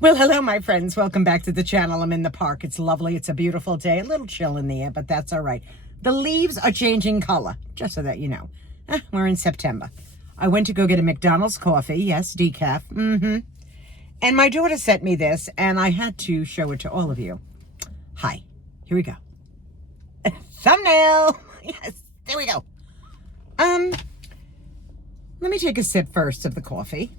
Well, hello, my friends. Welcome back to the channel. I'm in the park. It's lovely. It's a beautiful day. A little chill in the air, but that's all right. The leaves are changing color, just so that you know. We're in September. I went to go get a McDonald's coffee. Yes, decaf. And my daughter sent me this, and I had to show it to all of you. Hi. Here we go. Thumbnail. Yes, there we go. Let me take a sip first of the coffee.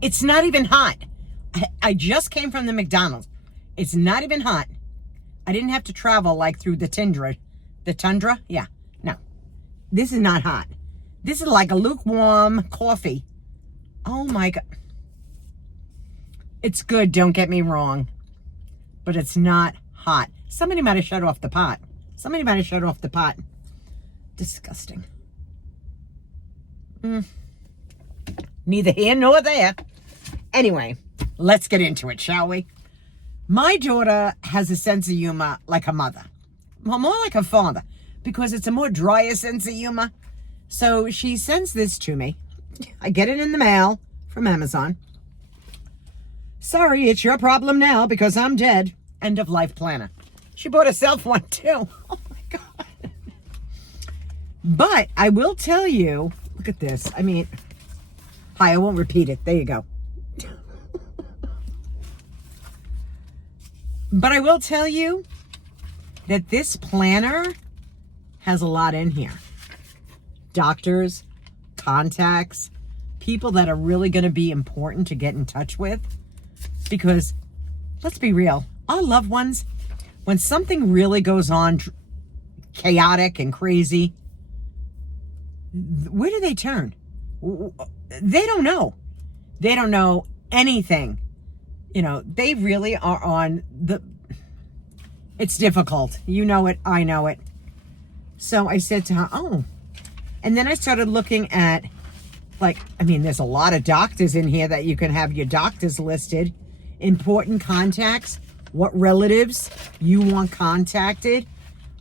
It's not even hot. I just came from the McDonald's. It's not even hot. I didn't have to travel like through the tundra. The tundra? Yeah. No. This is not hot. This is like a lukewarm coffee. Oh my God. It's good, don't get me wrong. But it's not hot. Somebody might have shut off the pot. Somebody might have shut off the pot. Disgusting. Neither here nor there. Anyway, let's get into it, shall we? My daughter has a sense of humor like her mother. Well, more like her father, because it's a more drier sense of humor. So she sends this to me. I get it in the mail from Amazon. Sorry, it's your problem now because I'm dead. End of life planner. She bought herself one too. Oh my God. But I will tell you, look at this. I mean, hi, I won't repeat it. There you go. But I will tell you that this planner has a lot in here. Doctors, contacts, people that are really going to be important to get in touch with. Because, let's be real, our loved ones, when something really goes on chaotic and crazy, where do they turn? They don't know. They don't know anything. You know, they really are on it's difficult. You know it, I know it. So I said to her, oh. And then I started looking at, there's a lot of doctors in here that you can have your doctors listed. Important contacts, what relatives you want contacted.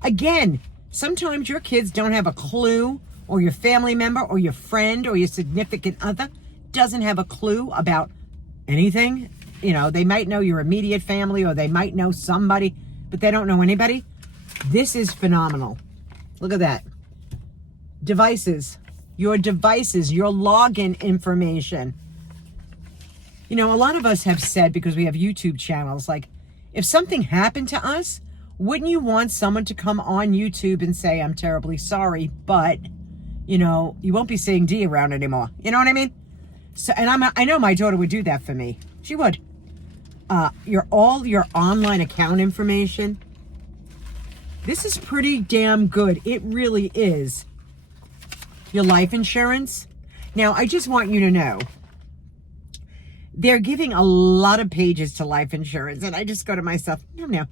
Again, sometimes your kids don't have a clue, or your family member, or your friend, or your significant other doesn't have a clue about anything. You know, they might know your immediate family, or they might know somebody, but they don't know anybody. This is phenomenal. Look at that. Devices, your login information. You know, a lot of us have said, because we have YouTube channels, like, if something happened to us, wouldn't you want someone to come on YouTube and say, I'm terribly sorry, but, you know, you won't be seeing D around anymore. You know what I mean? So, and I know my daughter would do that for me. She would. All your online account information. This is pretty damn good. It really is. Your life insurance. Now, I just want you to know, they're giving a lot of pages to life insurance, and I just go to myself, no.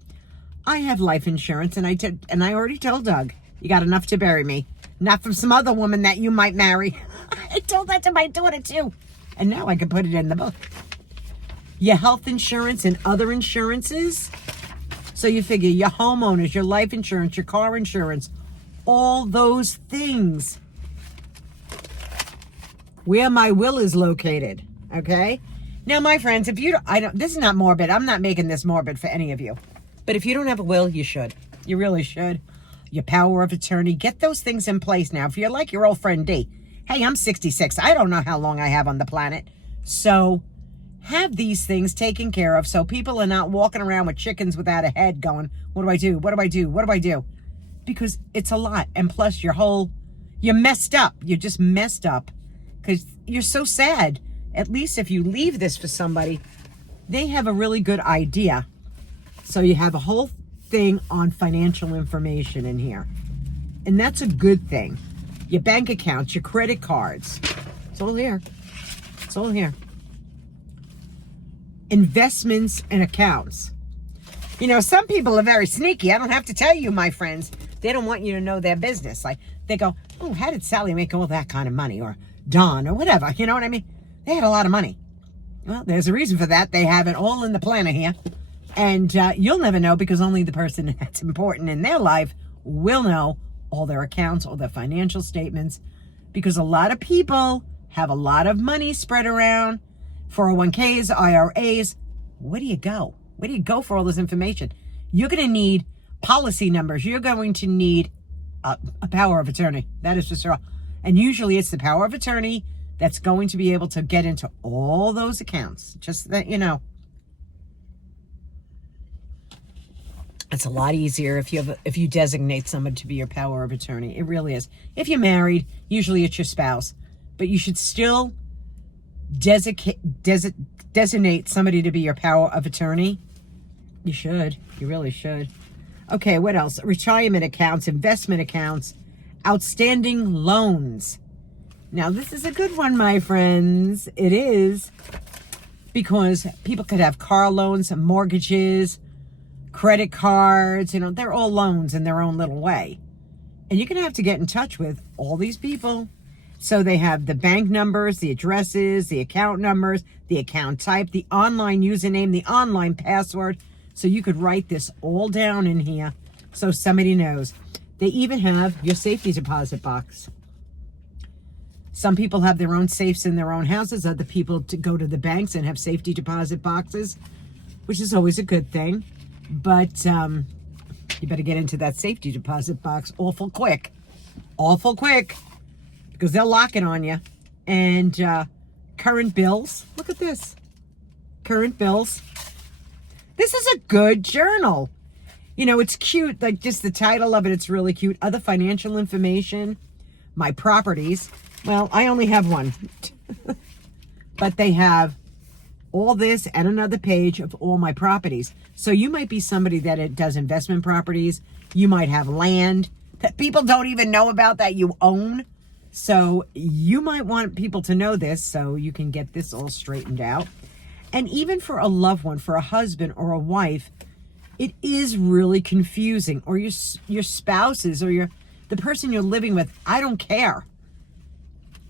I have life insurance, and I already told Doug, you got enough to bury me. Not from some other woman that you might marry. I told that to my daughter too. And now I can put it in the book. Your health insurance and other insurances. So you figure your homeowners, your life insurance, your car insurance, all those things. Where my will is located, okay? Now, my friends, this is not morbid. I'm not making this morbid for any of you. But if you don't have a will, you should. You really should. Your power of attorney, get those things in place now. If you're like your old friend D, hey, I'm 66. I don't know how long I have on the planet. So have these things taken care of so people are not walking around with chickens without a head going, what do I do? What do I do? What do I do? Because it's a lot. And plus you're messed up. You're just messed up because you're so sad. At least if you leave this for somebody, they have a really good idea. So you have a whole thing on financial information in here. And that's a good thing. Your bank accounts, your credit cards. It's all here. It's all here. Investments and accounts. You know, some people are very sneaky. I don't have to tell you, my friends. They don't want you to know their business. Like, they go, oh, how did Sally make all that kind of money? Or Don, or whatever. You know what I mean? They had a lot of money. Well, there's a reason for that. They have it all in the planner here. And you'll never know because only the person that's important in their life will know all their accounts, all their financial statements, because a lot of people have a lot of money spread around, 401ks, IRAs. Where do you go? Where do you go for all this information? You're going to need policy numbers. You're going to need a power of attorney. That is for sure. And usually it's the power of attorney that's going to be able to get into all those accounts. Just that, you know. It's a lot easier if you designate someone to be your power of attorney. It really is. If you're married, usually it's your spouse. But you should still designate somebody to be your power of attorney. You should. You really should. Okay, what else? Retirement accounts, investment accounts, outstanding loans. Now, this is a good one, my friends. It is, because people could have car loans, mortgages, credit cards. You know, they're all loans in their own little way. And you're going to have to get in touch with all these people. So they have the bank numbers, the addresses, the account numbers, the account type, the online username, the online password. So you could write this all down in here so somebody knows. They even have your safety deposit box. Some people have their own safes in their own houses. Other people to go to the banks and have safety deposit boxes, which is always a good thing. But you better get into that safety deposit box awful quick, because they'll lock it on you. And current bills. Look at this. Current bills. This is a good journal. You know, it's cute. Like just the title of it, it's really cute. Other financial information. My properties. Well, I only have one. But they have all this and another page of all my properties. So you might be somebody that does investment properties. You might have land that people don't even know about that you own. So you might want people to know this so you can get this all straightened out. And even for a loved one, for a husband or a wife, it is really confusing. Or your spouses or the person you're living with. I don't care.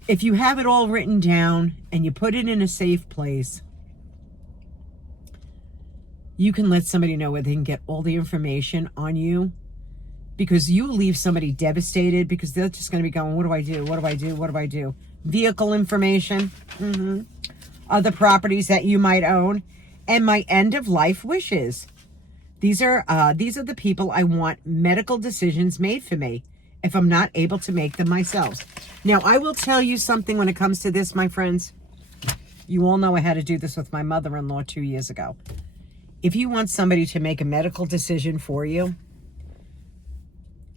If you have it all written down and you put it in a safe place, you can let somebody know where they can get all the information on you, because you will leave somebody devastated, because they're just going to be going, what do I do? What do I do? What do I do? Vehicle information, other properties that you might own, and my end of life wishes. These are the people I want medical decisions made for me if I'm not able to make them myself. Now, I will tell you something when it comes to this, my friends. You all know I had to do this with my mother-in-law 2 years ago. If you want somebody to make a medical decision for you,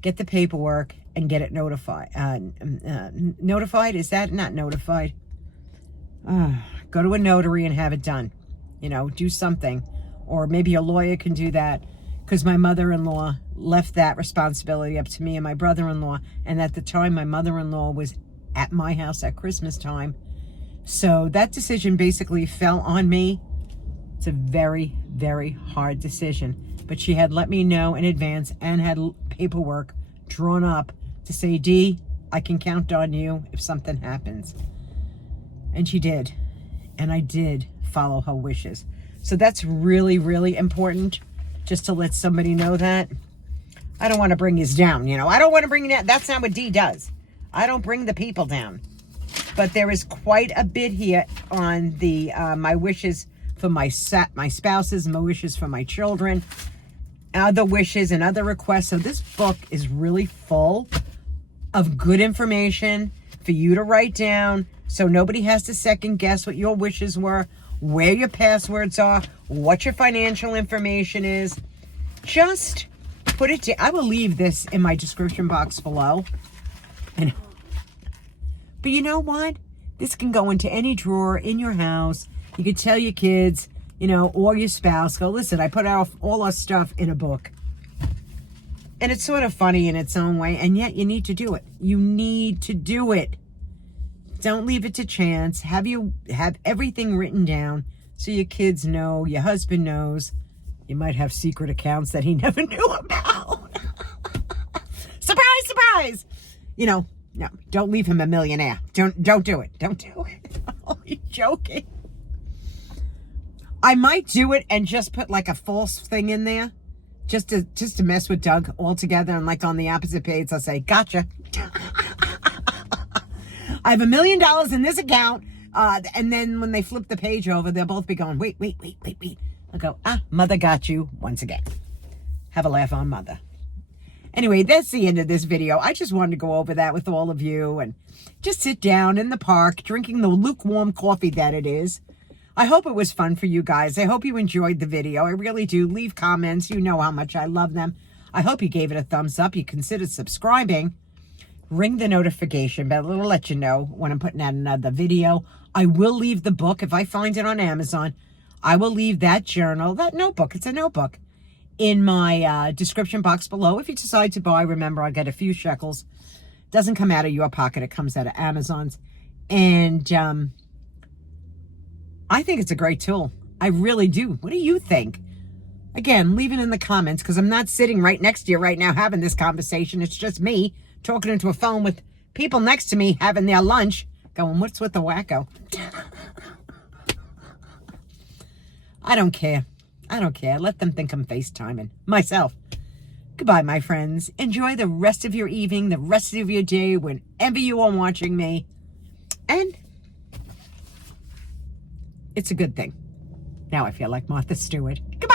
get the paperwork and get it notified. Notified? Is that not notified? Go to a notary and have it done. You know, do something. Or maybe a lawyer can do that, because my mother-in-law left that responsibility up to me and my brother-in-law. And at the time, my mother-in-law was at my house at Christmas time. So that decision basically fell on me. It's a very, very hard decision. But she had let me know in advance and had paperwork drawn up to say, Dee, I can count on you if something happens. And she did. And I did follow her wishes. So that's really, really important, just to let somebody know that. I don't want to bring you down, you know. I don't want to bring you down. That's not what Dee does. I don't bring the people down. But there is quite a bit here on the my wishes for my spouses, my wishes for my children, other wishes and other requests. So this book is really full of good information for you to write down, so nobody has to second guess what your wishes were, where your passwords are, what your financial information is. Just put it to, I will leave this in my description box below. But you know what? This can go into any drawer in your house. You can tell your kids, you know, or your spouse, go, listen, I put out all our stuff in a book. And it's sort of funny in its own way, and yet you need to do it. You need to do it. Don't leave it to chance. Have everything written down so your kids know, your husband knows. You might have secret accounts that he never knew about. Surprise, surprise. You know, no, don't leave him a millionaire. Don't do it. Don't do it. Oh, you're joking. I might do it and just put like a false thing in there, just to mess with Doug altogether. And like on the opposite page, I'll say, gotcha. I have $1 million in this account. And then when they flip the page over, they'll both be going, wait. I'll go, mother got you once again. Have a laugh on mother. Anyway, that's the end of this video. I just wanted to go over that with all of you and just sit down in the park, drinking the lukewarm coffee that it is. I hope it was fun for you guys. I hope you enjoyed the video. I really do. Leave comments. You know how much I love them. I hope you gave it a thumbs up. You considered subscribing. Ring the notification bell. It'll let you know when I'm putting out another video. I will leave the book. If I find it on Amazon, I will leave that journal, that notebook. It's a notebook. In my description box below. If you decide to buy, remember, I'll get a few shekels. Doesn't come out of your pocket. It comes out of Amazon's. And I think it's a great tool. I really do. What do you think? Again, leave it in the comments, because I'm not sitting right next to you right now having this conversation. It's just me talking into a phone with people next to me having their lunch, going, what's with the wacko? I don't care. Let them think I'm FaceTiming myself. Goodbye, my friends. Enjoy the rest of your evening, the rest of your day, whenever you are watching me. And it's a good thing. Now I feel like Martha Stewart. Goodbye.